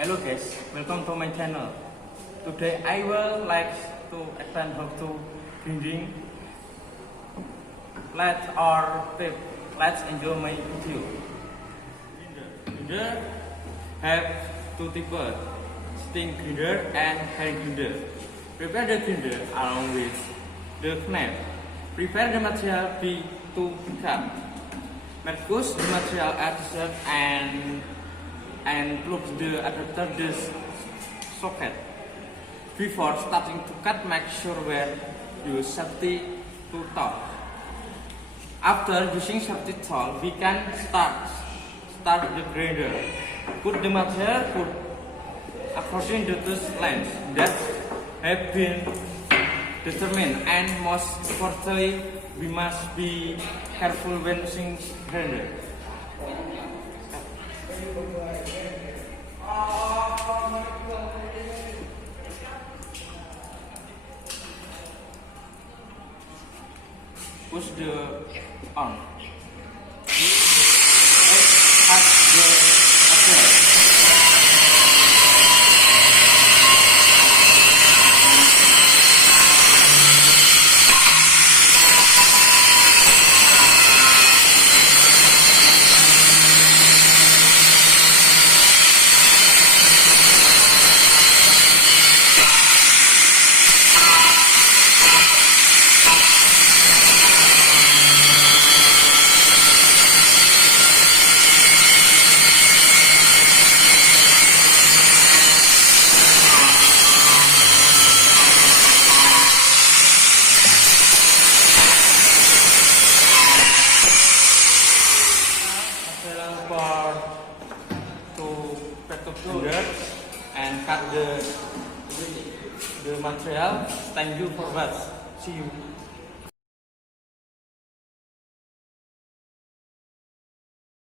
Hello guys, welcome to my channel. Today I will like to explain how to grinding. Let's enjoy my video. Grinder have two types, steam grinder and hand grinder. Prepare the grinder along with the knife. Prepare the material to cut. Marcus the material adjusted and plug the adapter the socket. Before starting to cut, make sure where use safety tool. After using safety tool, we can start the grinder. Put the material according to the length that have been determined, and most importantly, we must be careful when using grinder. Push the on. Cut the material. Grinder and cut the material. Thank you for watching. See you.